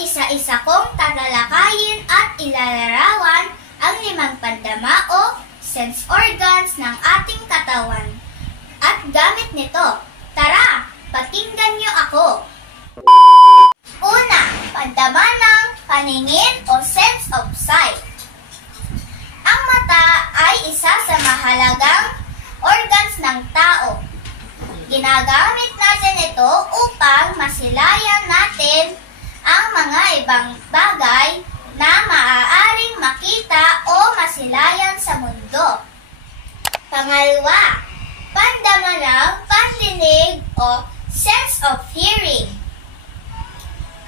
isa-isa kong tatalakayin at ilalarawan ang 5 pandama o sense organs ng ating katawan. At gamit nito, tara, pakinggan niyo ako. Una, pandama ng paningin o sense of sight. Ang mata ay isa sa mahalagang organs ng tao. Ginagamit natin ito upang masilayan natin ang mga ibang bagay na maaaring makita o masilayan sa mundo. Pangalawa, pandama ng pandinig o sense of hearing.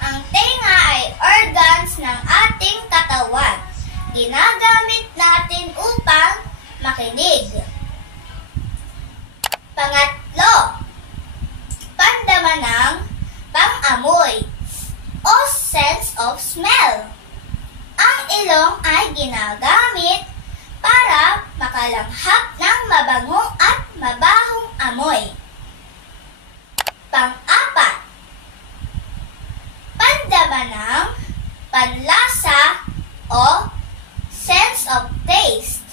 Ang tenga ay organs ng ating katawan. Ginagamit natin upang makinig. Pangatlo, pandama ng pang-amoy o sense of smell. Ang ilong ay ginagamit para makalanghap ng mabango at mabahong amoy. Pang-apat, pandama ng panlasa o sense of taste.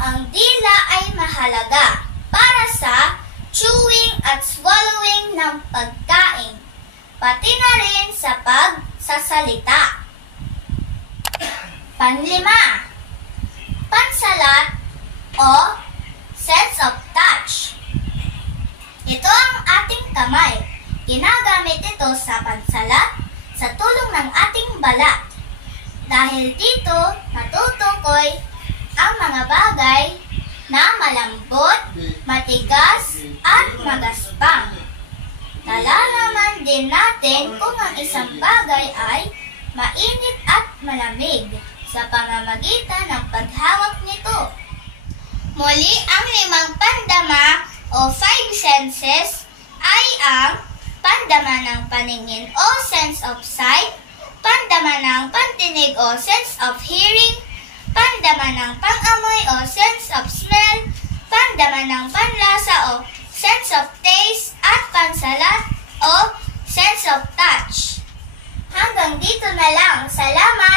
Ang dila ay mahalaga para sa chewing at swallowing ng pagkain, pati na rin sa pagsasalita. Panlima, pansalat o sense of touch. Ito ang ating kamay. Ginagamit ito sa pansalat sa tulong ng ating balat. Dahil dito, natutukoy ang mga bagay na malambot, matigas, at magaspang. Nalalaman din natin kung ang isang bagay ay mainit at malamig sa pamamagitan ng paghawak nito. Muli, ang 5 pandama o 5 senses ay ang pandama ng paningin o sense of sight, pandama ng pandinig o sense of hearing, pandama ng pang-amoy o sense of smell, pandama ng panlasa o sense of taste, at pansalat o sense of touch. Hanggang dito na lang. Salamat!